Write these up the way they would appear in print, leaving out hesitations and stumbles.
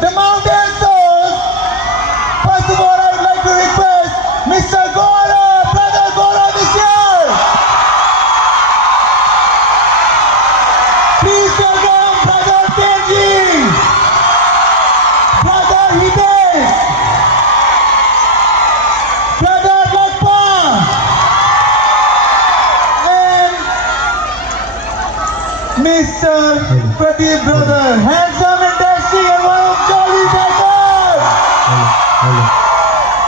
the mountain souls. First of all, I would like to request Mr. Gaurav, brother Gaurav is here. Please welcome brother Tenji, brother Hitesh, brother Lakpa, and Mr. Pradeep, brother, handsome and dashing and one of jolly tigers.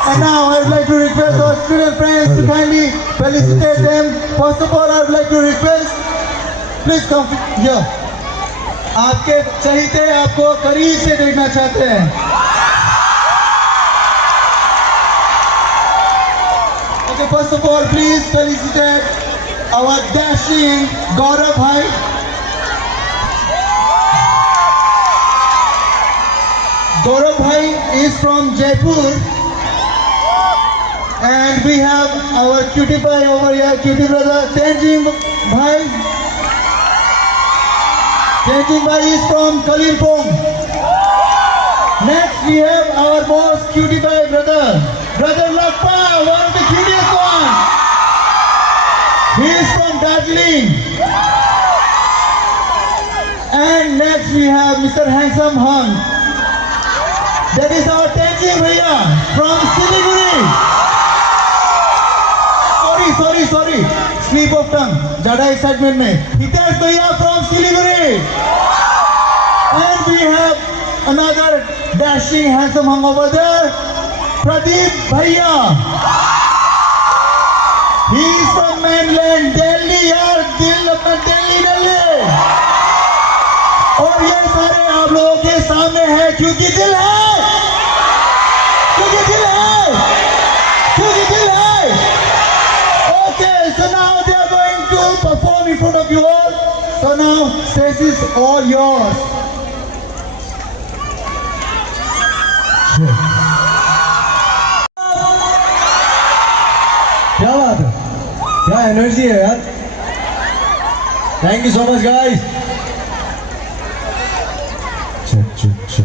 And now I would like to request our student friends to kindly felicitate them. First of all, I would like to request, please come here. आपके चहीते आपको करीब से देखना चाहते हैं. Okay, first of all, please felicitate our dashing Gaurav bhai. Gaurav bhai is from Jaipur, and we have our cutie bhai over here, cutie brother Tenji bhai. Tenji bhai is from Kalimpong. Next we have our most cutie bhai brother, brother Lakpa, one of the cutest one. He is from Darjeeling. And next we have Mr. Handsome Hung. That is our Tenji Bhaiya from Siliguri. Sorry. Slip of tongue. Jada excitement mein. Hitesh Bhaiya from Siliguri. And we have another dashing handsome hung over there, Pradeep Bhaiya. He is from mainland Delhi. यार दिल अपना Delhi. और ये सारे आप लोगों के सामने हैं क्योंकि दिल है. Okay, so now they are going to perform in front of you all. So now stage is all yours. क्या बात है, क्या एनर्जी है यार. Thank you so much guys. check.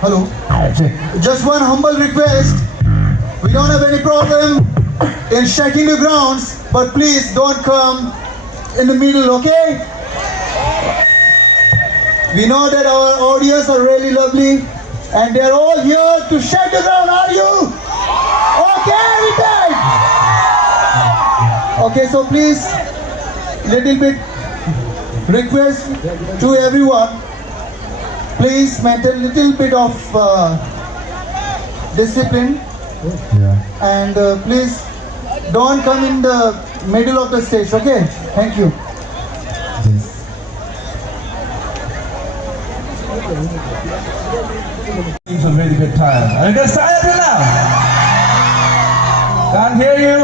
Hello. Just one humble request. We don't have any problem in shaking the grounds, but please don't come in the middle, okay? We know that our audience are really lovely and they're all here to shake the ground. Are you? Okay, Ritek? Okay, so please, little bit request to everyone. Please maintain little bit of discipline. And please don't come in the middle of the stage, okay? Thank you. It's a really good time. Are you guys tired now? Can't hear you.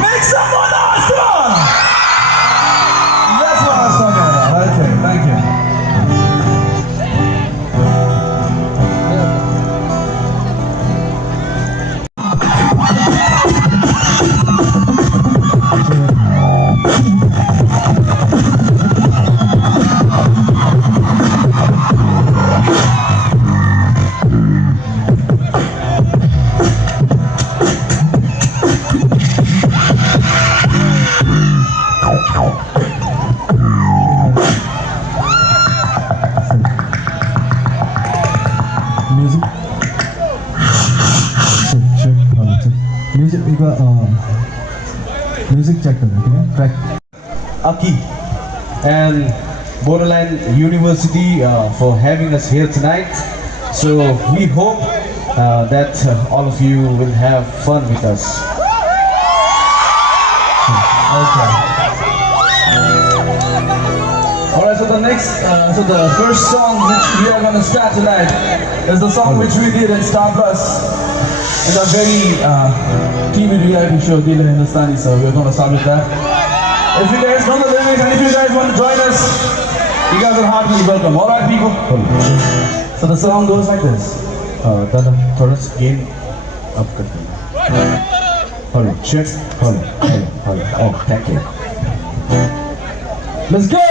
Make someone awesome! That's what I was talking about. Okay, thank you. Music check track. Aki and Bodoland University for having us here tonight. So we hope that all of you will have fun with us. Okay. Alright, so the first song which we are going to start tonight is the song which we did in Star Plus in a very TV reality show, Dil Hai Hindustani, so we're going to start with that. If you guys know the lyrics and if you guys want to join us, You guys are heartily welcome. All right, people. So the song goes like this. दादा थोड़ा सा game up कर देना hello check hello hello hello oh thank you Let's go.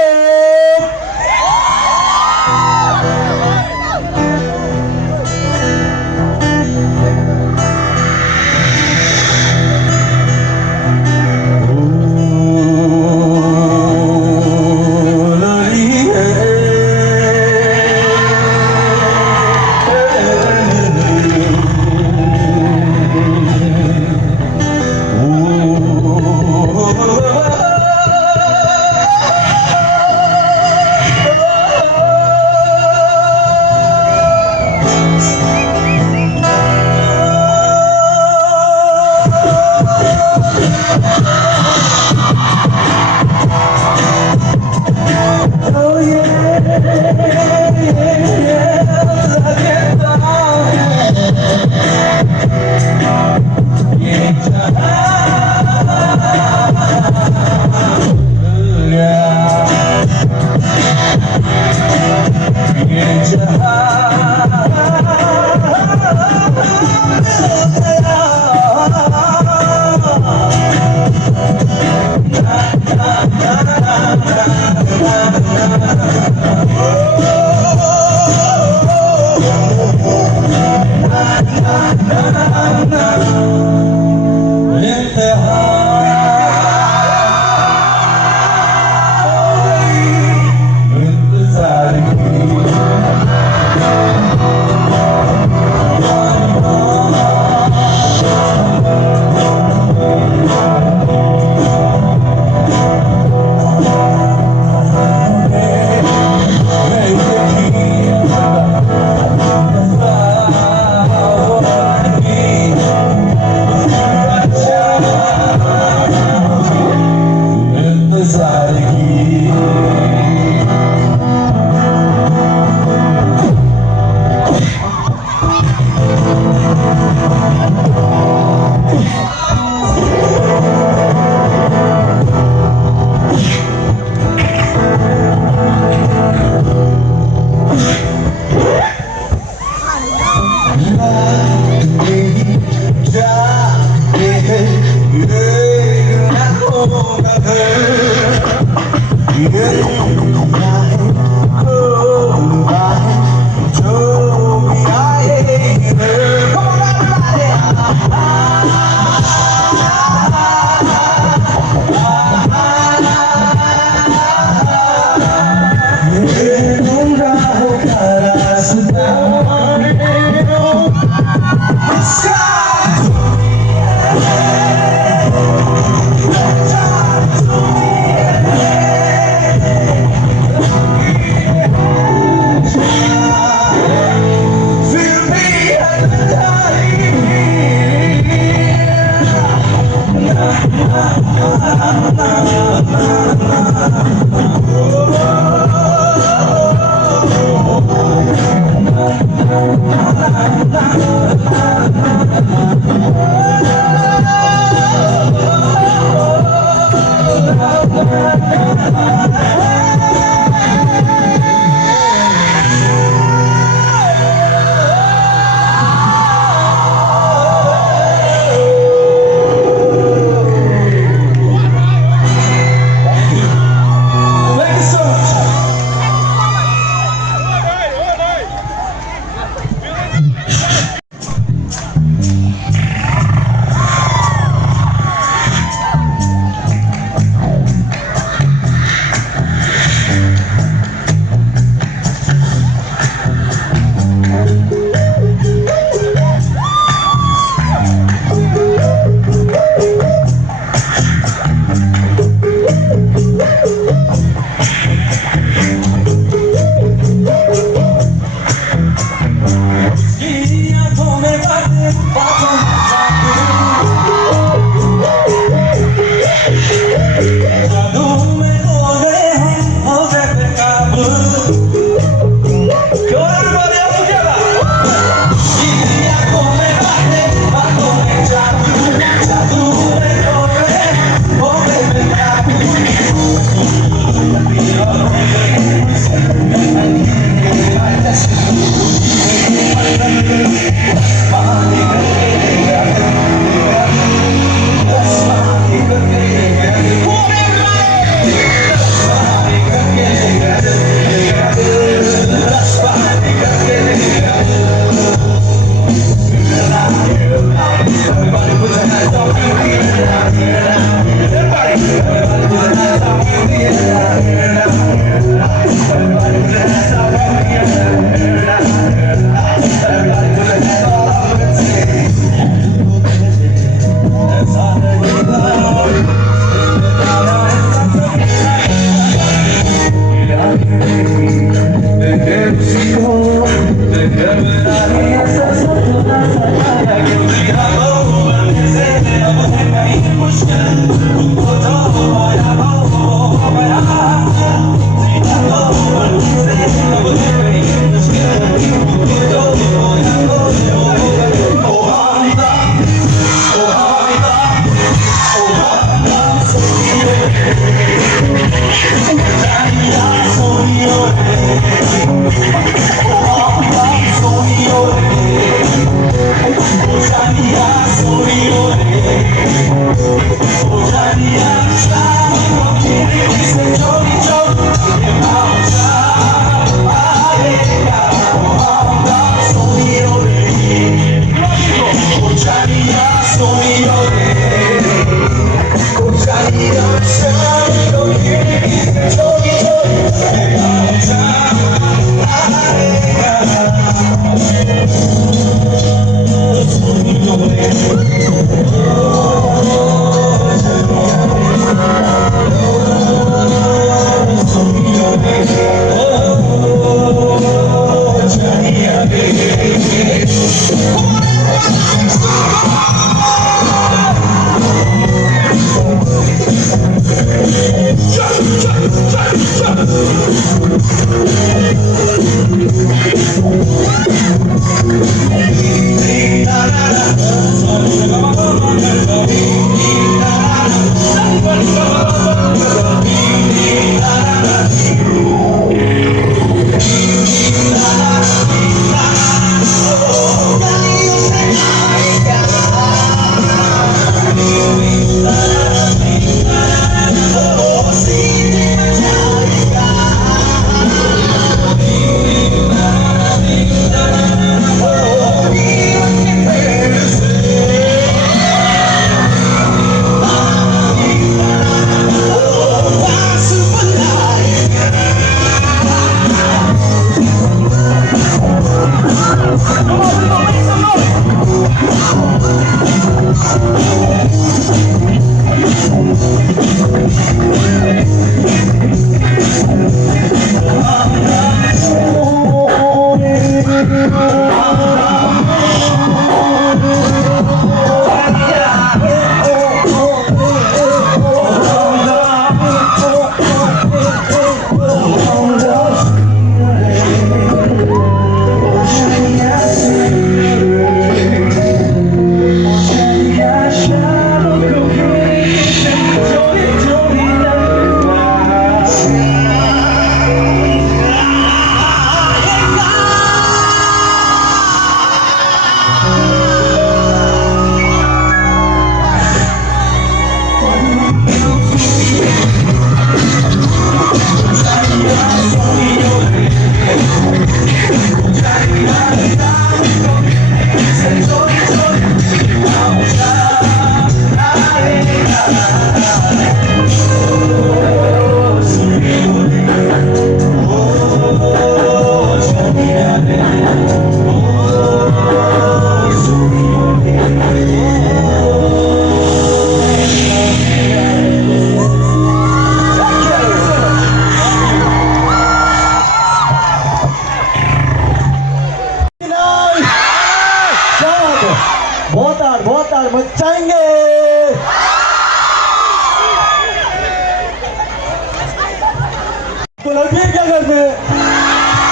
तो लड़के क्या करते हैं?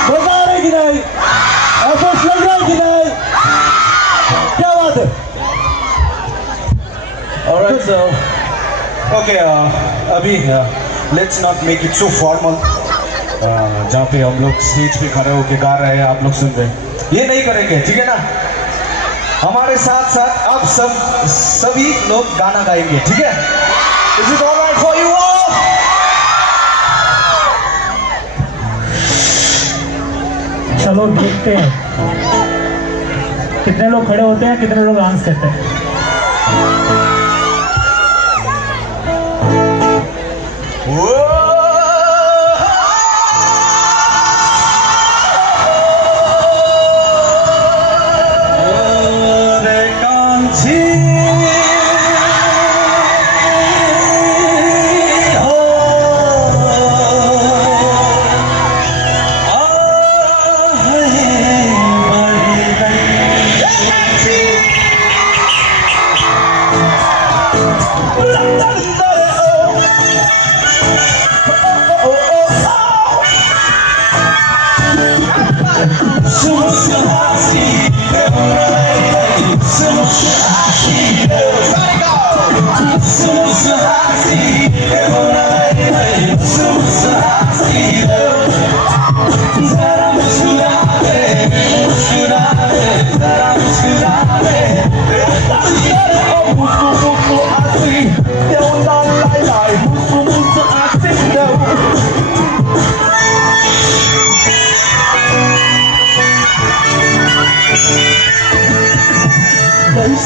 मजा आ रहा है कि नहीं? एफर्ट्स लग रहा है कि नहीं? क्या बात है? Alright, so okay, अभी let's not make it so formal. जहाँ पे हम लोग स्टेज पे खड़े होके गा रहे हैं, आप लोग सुन रहे हैं, ये नहीं करेंगे, ठीक है ना? हमारे साथ साथ अब सभी लोग गाना गाएंगे, ठीक है? Is it alright for you all? चलो देखते हैं कितने लोग खड़े होते हैं, कितने लोग डांस करते हैं।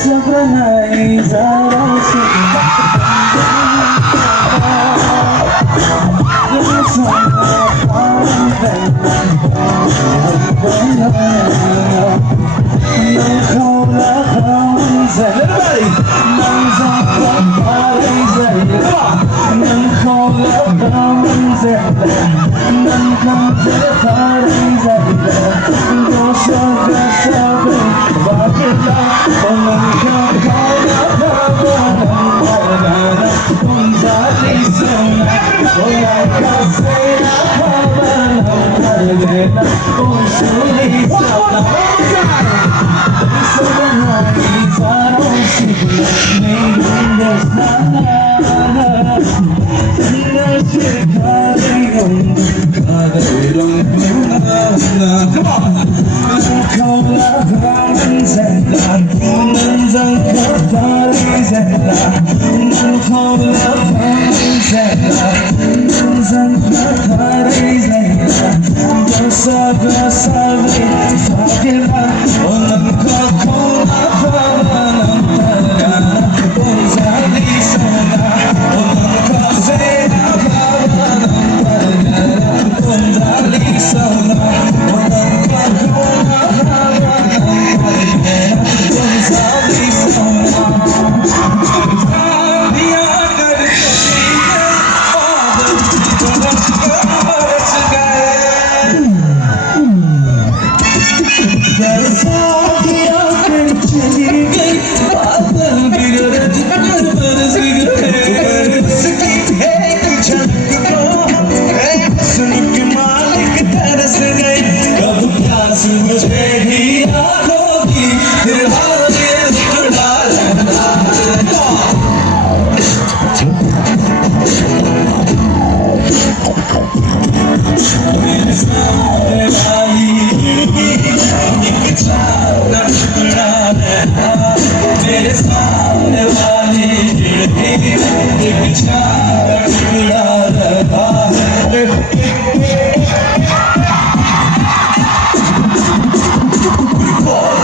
सपनाई जरा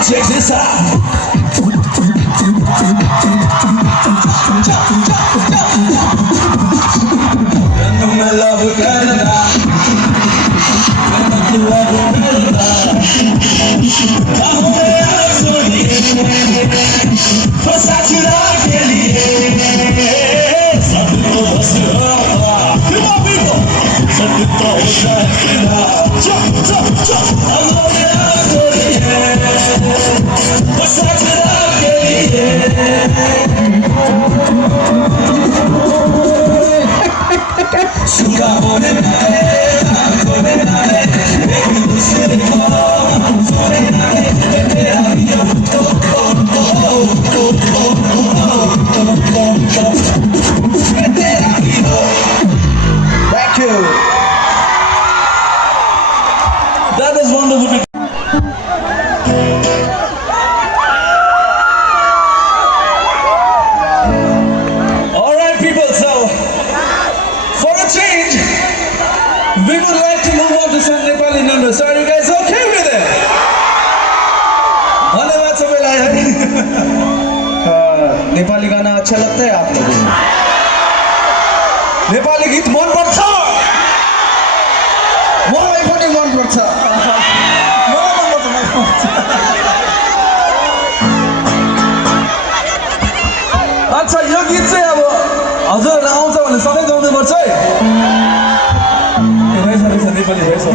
Check this out. मैं लव करना मैं लव करना हमें आंसुओं फंसा चुरा के लिए सबको बस सबको जाना चुप चुप चुप हमें आंसुओं फंसा चुरा के लिए सुखा होने वाले एक दूसरे को सोने वाले तेरा Thank you. That is wonderful. All right, people. So, for a change, we would like to move on to some Nepali numbers. So, are you guys okay with it? धन्यवाद सबैलाई है नेपाली गाना अच्छा लगता है आप लोगों को नेपाली गीत मन पर्छ मलाई पनि मन पर्छ अच्छा यो गीत चाहिँ अब हजुरहरुलाई आउँछ भने सबै गाउनु पर्छ है रहेछ नेपाली रहेछ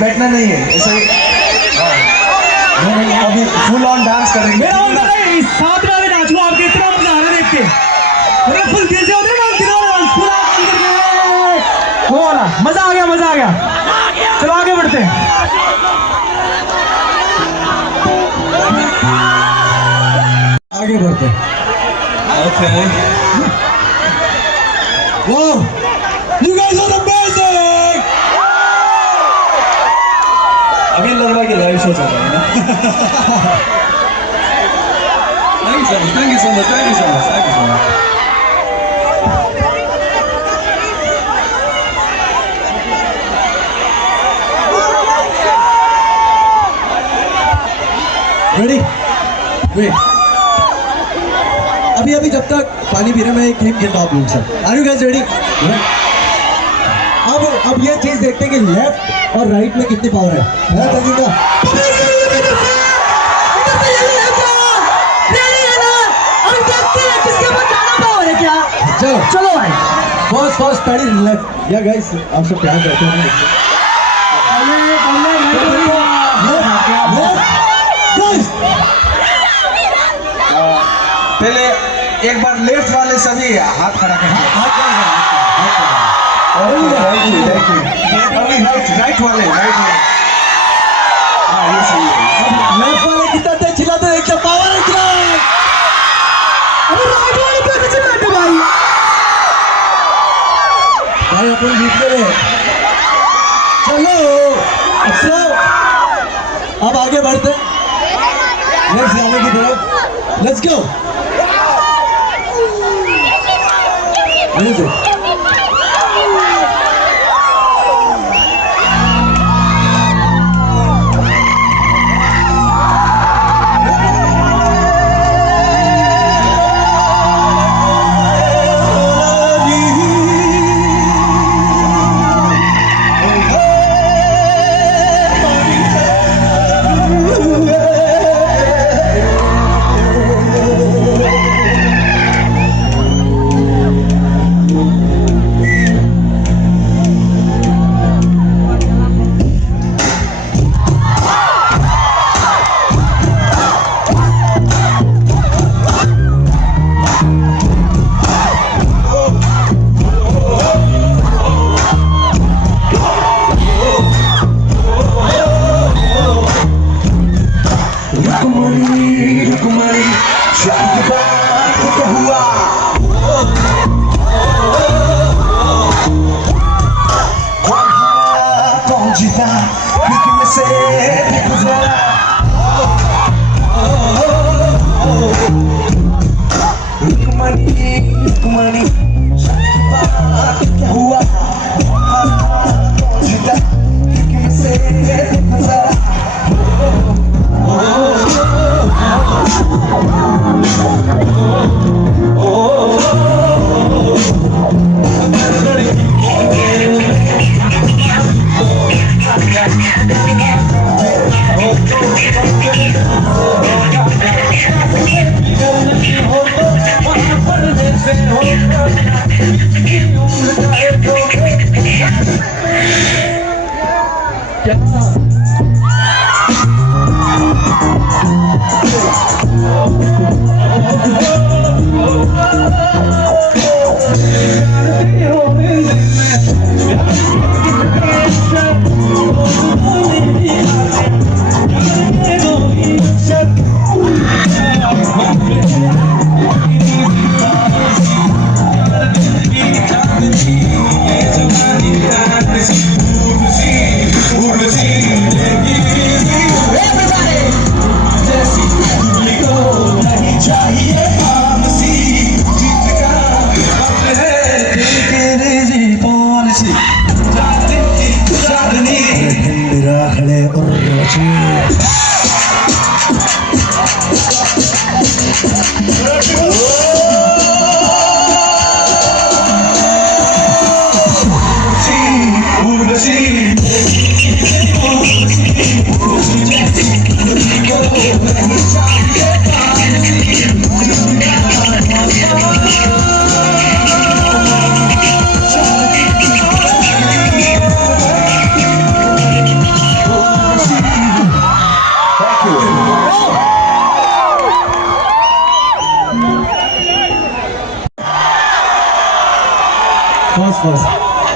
बैठना नहीं है ऐसे ही अभी फुल ऑन डांस करेंगे। मेरा साथ वाले नाचो आपके इतना मजा आ रहा है देख के मेरा फुल दिल से उधर डांस पूरा वो वाला मजा आ गया चलो आगे बढ़ते हैं। आगे बढ़ते हैं। Okay. Wow, you guys are amazing. अभी लग रहा है कि लाइव शो चल रहा है ना। Thank you so much. Thank you so much. Thank you so much. Thank you so much. Ready? Wait. अभी जब तक पानी पी रहे मैं एक गेम खेलता हूँ आप लोगों से। Are you guys ready? अब ये चीज देखते हैं कि लेफ्ट और राइट में कितनी पावर है तरीका। चलो चलो भाई फर्स्ट पैडी लेफ्ट या गाइस आप सब प्यार करते हैं गाइस पहले एक बार लेफ्ट वाले सभी हाथ खड़ा करें। अभी राइट वाले हाँ ये सही है। लेफ्ट वाले कितना तेज चिल्लाते हैं एकदम पावर है क्या अभी राइट वाले पे कैसे बैठे भाई अपन जीत रहे चलो अच्छा अब आगे बढ़ते हैं नेक्स्ट गाने की तरफ लेट्स गो म्यूजिक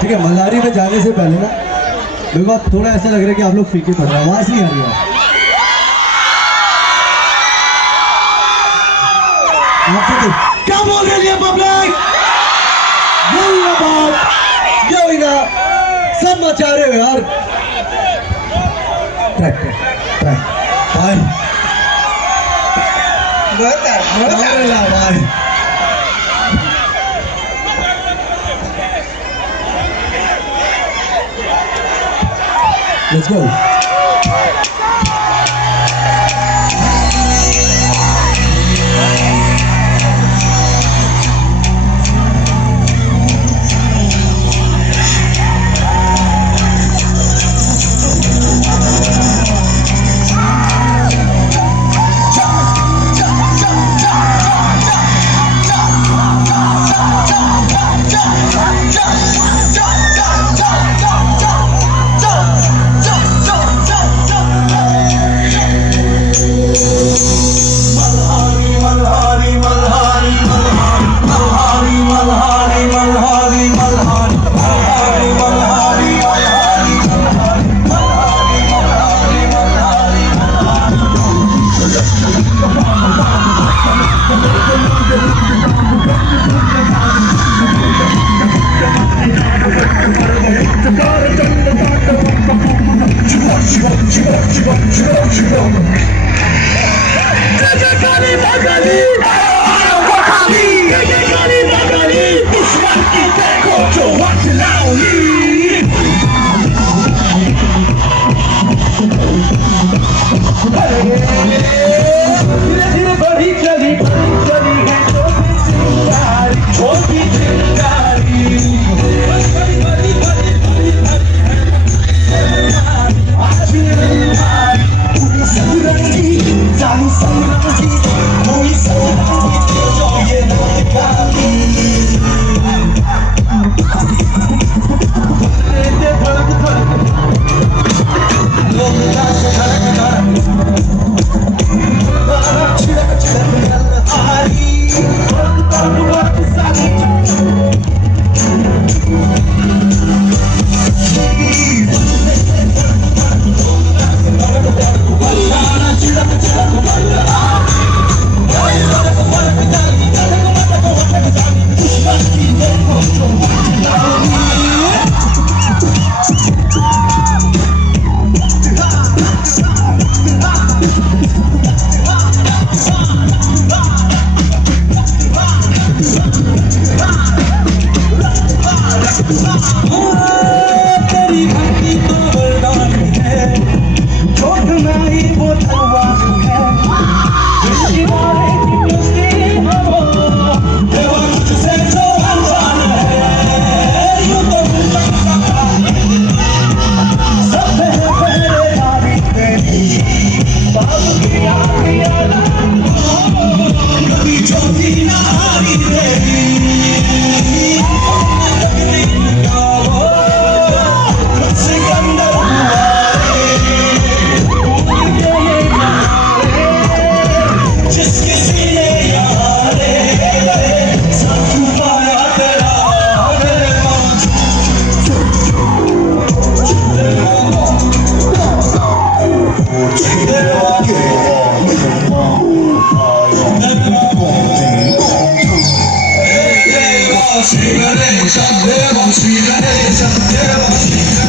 ठीक है, मल्हारी में जाने से पहले ना मेरे को थोड़ा ऐसा लग रहा है कि आप लोग फीके पड़ रहे हैं, आवाज नहीं आ रही है। आपसे तो क्या बोल रहे हैं पब्लिक? यही ना बात, यही ना सब मचा रहे हो यार। ट्रैक भाई भाई let's go. Ganesha, Devam Shri Ganesha, Devam Shri Ganesha.